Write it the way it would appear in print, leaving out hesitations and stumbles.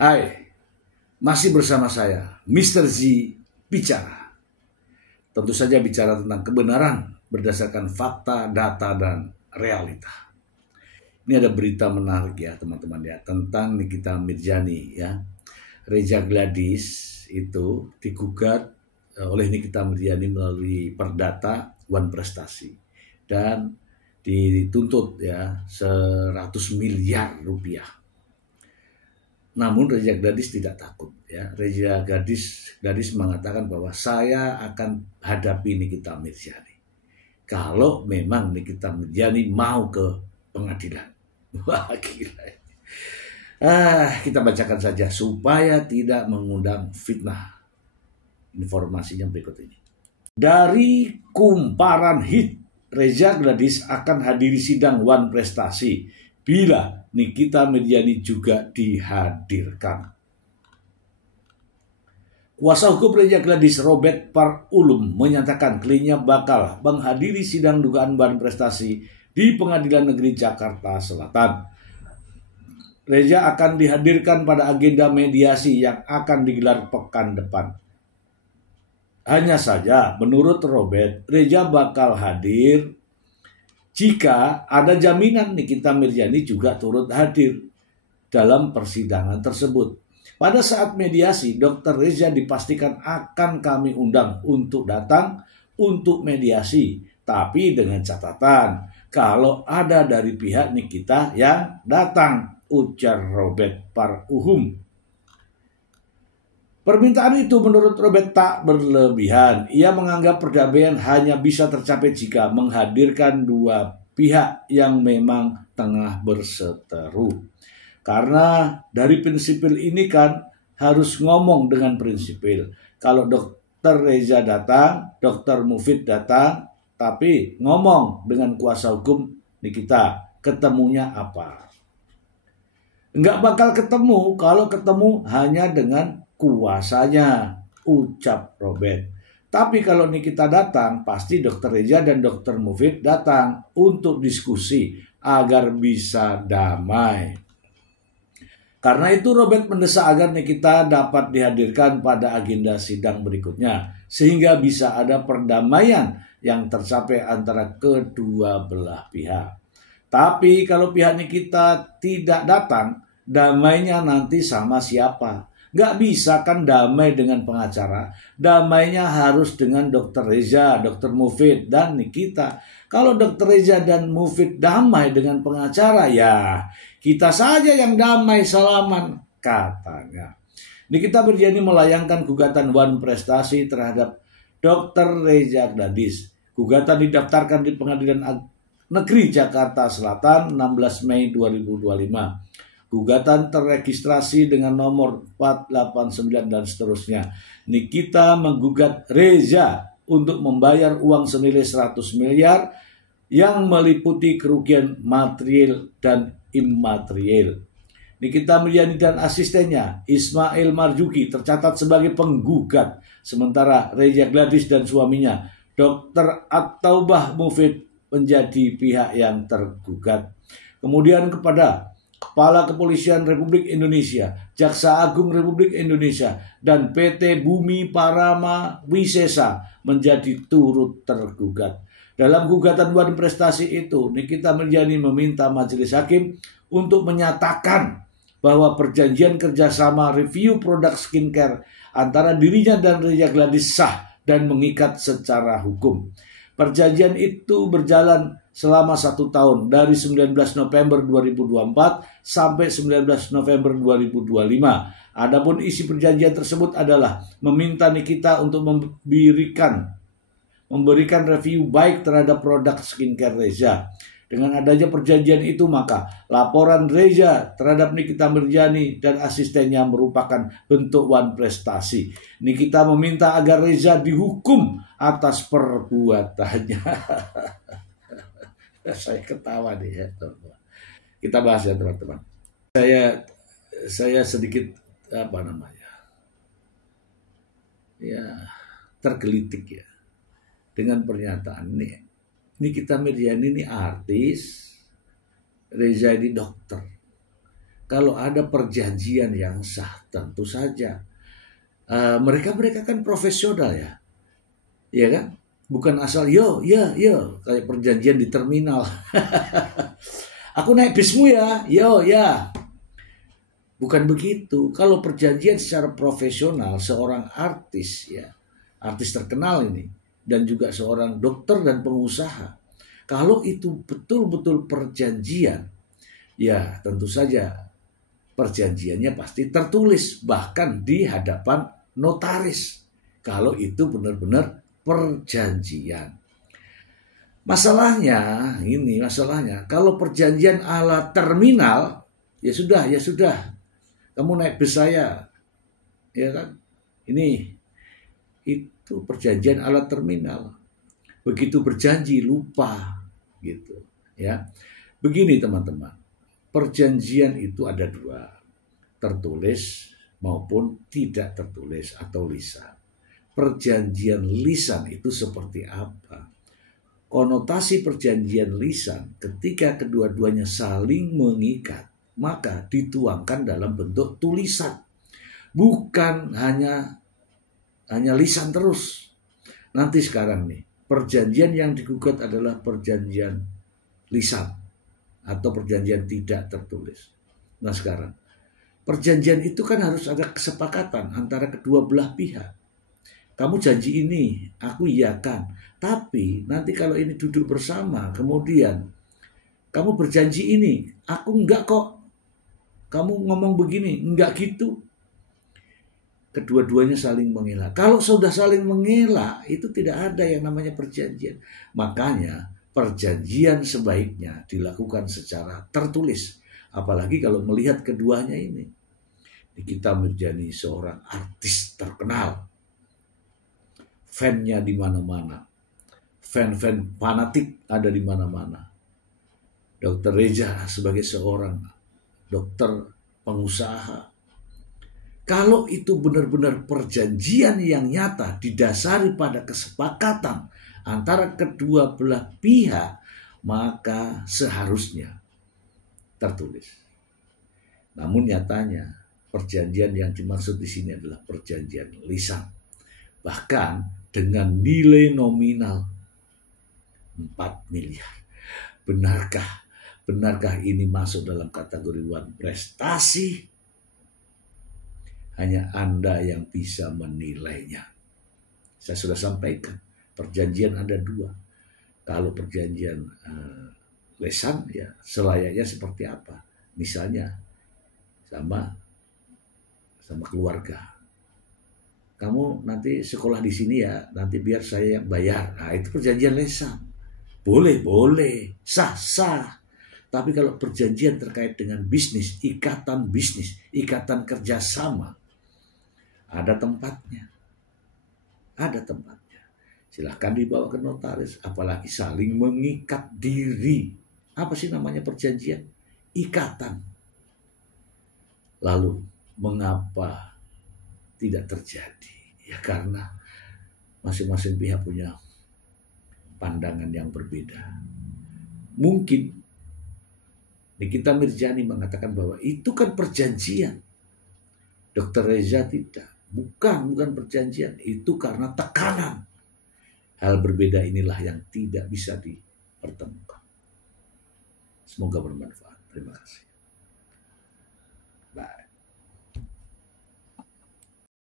Hai, masih bersama saya, Mr. Z bicara. Tentu saja bicara tentang kebenaran berdasarkan fakta, data, dan realita. Ini ada berita menarik ya teman-teman ya, tentang Nikita Mirjani ya. Reza Gladys itu digugat oleh Nikita Mirjani melalui perdata One Prestasi. Dan dituntut ya 100 miliar rupiah. Namun Reza Gladys tidak takut ya. Reza Gladys mengatakan bahwa saya akan hadapi Nikita Mirjani kalau memang Nikita Mirjani mau ke pengadilan. Wah gila. Kita bacakan saja supaya tidak mengundang fitnah. Informasinya berikut ini. Dari kumparan hit, Reza Gladys akan hadiri sidang One Prestasi bila Nikita Mirjani juga dihadirkan. Kuasa hukum Reza Gladys, Robert Parulum, menyatakan kliennya bakal menghadiri sidang dugaan One Prestasi di Pengadilan Negeri Jakarta Selatan. Reza akan dihadirkan pada agenda mediasi yang akan digelar pekan depan. Hanya saja, menurut Robert, Reza bakal hadir jika ada jaminan Nikita Mirjani juga turut hadir dalam persidangan tersebut. Pada saat mediasi, Dr. Reza dipastikan akan kami undang untuk datang untuk mediasi. Tapi dengan catatan, kalau ada dari pihak Nikita yang datang, ujar Robert Parulum. Permintaan itu menurut Robert tak berlebihan. Ia menganggap perdamaian hanya bisa tercapai jika menghadirkan dua pihak yang memang tengah berseteru. Karena dari prinsipil ini kan harus ngomong dengan prinsipil. Kalau Dr. Reza datang, Dr. Mufid datang, tapi ngomong dengan kuasa hukum Nikita, ketemunya apa? Enggak bakal ketemu kalau ketemu hanya dengan kuasanya, ucap Robert. Tapi kalau Nikita datang, pasti Dr. Reza dan Dr. Mufid datang untuk diskusi agar bisa damai. Karena itu Robert mendesak agar Nikita dapat dihadirkan pada agenda sidang berikutnya, sehingga bisa ada perdamaian yang tercapai antara kedua belah pihak. Tapi kalau pihak Nikita tidak datang, damainya nanti sama siapa? Gak bisa kan damai dengan pengacara. Damainya harus dengan Dr. Reza, Dr. Mufid, dan Nikita. Kalau Dr. Reza dan Mufid damai dengan pengacara, ya kita saja yang damai salaman, katanya. Nikita Mirjani melayangkan gugatan One Prestasi terhadap Dr. Reza Gladys. Gugatan didaftarkan di Pengadilan Negeri Jakarta Selatan 16 Mei 2025. Gugatan terregistrasi dengan nomor 489 dan seterusnya. Nikita menggugat Reza untuk membayar uang senilai 100 miliar yang meliputi kerugian material dan imaterial. Nikita Mirjani dan asistennya Ismail Marzuki tercatat sebagai penggugat, sementara Reza Gladys dan suaminya Dr. At-Taubah Mufid menjadi pihak yang tergugat. Kemudian kepada Kepala Kepolisian Republik Indonesia, Jaksa Agung Republik Indonesia, dan PT Bumi Parama Wisesa menjadi turut tergugat. Dalam gugatan One Prestasi itu, Nikita Mirjani meminta majelis hakim untuk menyatakan bahwa perjanjian kerjasama review produk skincare antara dirinya dan Reza Gladys sah dan mengikat secara hukum. Perjanjian itu berjalan selama 1 tahun dari 19 November 2024 sampai 19 November 2025. Adapun isi perjanjian tersebut adalah meminta Nikita untuk memberikan review baik terhadap produk skincare Reza. Dengan adanya perjanjian itu, maka laporan Reza terhadap Nikita Mirjani dan asistennya merupakan bentuk One Prestasi. Nikita meminta agar Reza dihukum atas perbuatannya. Saya ketawa nih ya teman-teman. Kita bahas ya teman-teman. Saya sedikit tergelitik ya dengan pernyataan ini. Nikita Mirjani ini artis, Reza ini dokter. kalau ada perjanjian yang sah, tentu saja mereka kan profesional ya kan? Bukan asal yo kayak perjanjian di terminal. Aku naik bismu ya, yo ya. Bukan begitu. Kalau perjanjian secara profesional, seorang artis artis terkenal ini, dan juga seorang dokter dan pengusaha, kalau itu betul-betul perjanjian, ya tentu saja perjanjiannya pasti tertulis, bahkan di hadapan notaris. Kalau itu benar-benar perjanjian. Masalahnya, kalau perjanjian ala terminal, ya sudah, kamu naik bus saya, ya kan? Itu perjanjian ala terminal. Begitu berjanji lupa, gitu, ya. Begini teman-teman, perjanjian itu ada dua, tertulis maupun tidak tertulis atau lisan. Perjanjian lisan itu seperti apa? Konotasi perjanjian lisan ketika kedua-duanya saling mengikat, maka dituangkan dalam bentuk tulisan. Bukan hanya lisan terus. Nanti sekarang nih, perjanjian yang digugat adalah perjanjian lisan atau perjanjian tidak tertulis. Nah sekarang, perjanjian itu kan harus ada kesepakatan antara kedua belah pihak. Kamu janji ini, aku iyakan. Tapi nanti kalau ini duduk bersama, kemudian kamu berjanji ini, aku enggak kok. Kamu ngomong begini, enggak gitu. Kedua-duanya saling mengelak. Kalau sudah saling mengelak, itu tidak ada yang namanya perjanjian. Makanya perjanjian sebaiknya dilakukan secara tertulis. Apalagi kalau melihat keduanya ini. Kita menjadi seorang artis terkenal. Fan-nya di mana-mana. Fan-fan fanatik ada di mana-mana. Dr. Reza sebagai seorang dokter pengusaha. Kalau itu benar-benar perjanjian yang nyata didasari pada kesepakatan antara kedua belah pihak, maka seharusnya tertulis. Namun nyatanya perjanjian yang dimaksud di sini adalah perjanjian lisan. Bahkan dengan nilai nominal 4 miliar. Benarkah ini masuk dalam kategori one prestasi? Hanya Anda yang bisa menilainya. Saya sudah sampaikan, perjanjian ada dua. Kalau perjanjian lisan, ya selayaknya seperti apa? Misalnya sama keluarga. Kamu nanti sekolah di sini ya, nanti biar saya yang bayar. Nah, itu perjanjian lisan. Boleh, sah. Tapi kalau perjanjian terkait dengan bisnis, ikatan kerjasama, ada tempatnya. Silahkan dibawa ke notaris, apalagi saling mengikat diri. Apa sih namanya perjanjian? Ikatan. Lalu, mengapa tidak terjadi? Ya karena masing-masing pihak punya pandangan yang berbeda. Mungkin Nikita Mirzani mengatakan bahwa itu kan perjanjian. Dr. Reza tidak. Bukan perjanjian. Itu karena tekanan. Hal berbeda inilah yang tidak bisa dipertemukan. Semoga bermanfaat. Terima kasih.